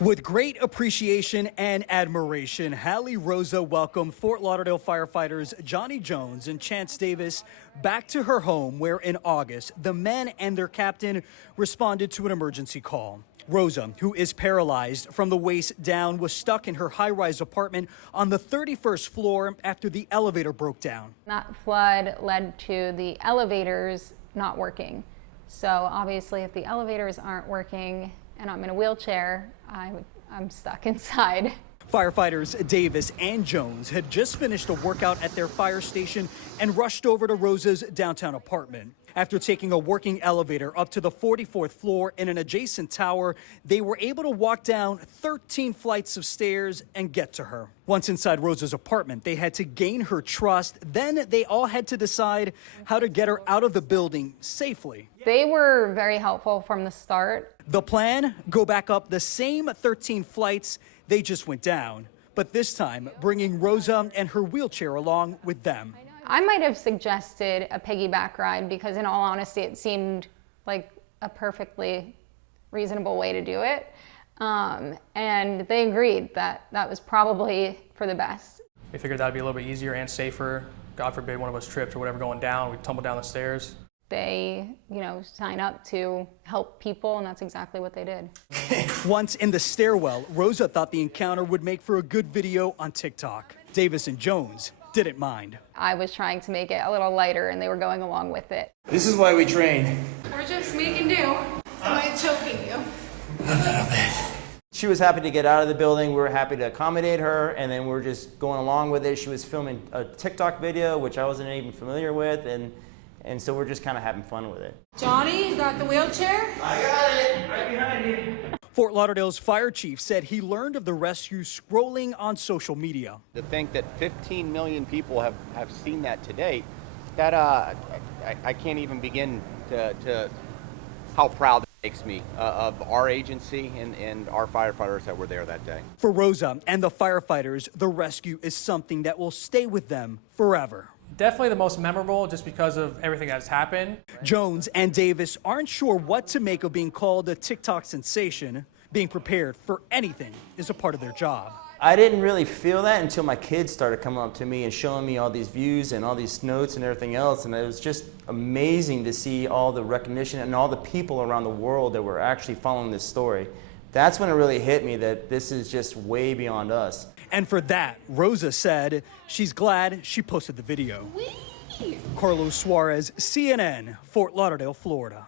With great appreciation and admiration, Hallie Rosa welcomed Fort Lauderdale firefighters Johnny Jones and Chance Davis back to her home, where in August, the men and their captain responded to an emergency call. Rosa, who is paralyzed from the waist down, was stuck in her high-rise apartment on the 31st floor after the elevator broke down. That flood led to the elevators not working. So obviously, if the elevators aren't working and I'm in a wheelchair, I'm stuck inside. Firefighters Davis and Jones had just finished a workout at their fire station and rushed over to Rosa's downtown apartment. After taking a working elevator up to the 44th floor in an adjacent tower, they were able to walk down 13 flights of stairs and get to her. Once inside Rosa's apartment, they had to gain her trust. Then they all had to decide how to get her out of the building safely. They were very helpful from the start. The plan? Go back up the same 13 flights. They just went down, but this time bringing Rosa and her wheelchair along with them. I might have suggested a piggyback ride because, in all honesty, it seemed like a perfectly reasonable way to do it. And they agreed that that was probably for the best. We figured that would be a little bit easier and safer. God forbid one of us tripped or whatever going down, we'd tumble down the stairs. They, sign up to help people, and that's exactly what they did. Once in the stairwell, Rosa thought the encounter would make for a good video on TikTok. Davis and Jones didn't mind. I was trying to make it a little lighter, and they were going along with it. This is why we train. We're just making do. Am I choking you? A little bit. She was happy to get out of the building. We were happy to accommodate her, and then we were just going along with it. She was filming a TikTok video, which I wasn't even familiar with, and so we're just kind of having fun with it. Johnny, you got the wheelchair? I got it, right behind you. Fort Lauderdale's fire chief said he learned of the rescue scrolling on social media. To think that 15 million people have seen that to date, that I can't even begin to how proud that makes me of our agency and our firefighters that were there that day. For Rosa and the firefighters, the rescue is something that will stay with them forever. Definitely the most memorable just because of everything that's happened. Jones and Davis aren't sure what to make of being called a TikTok sensation. Being prepared for anything is a part of their job. I didn't really feel that until my kids started coming up to me and showing me all these views and all these notes and everything else, and it was just amazing to see all the recognition and all the people around the world that were actually following this story. That's when it really hit me that this is just way beyond us. And for that, Rosa said she's glad she posted the video. Carlos Suarez, CNN, Fort Lauderdale, Florida.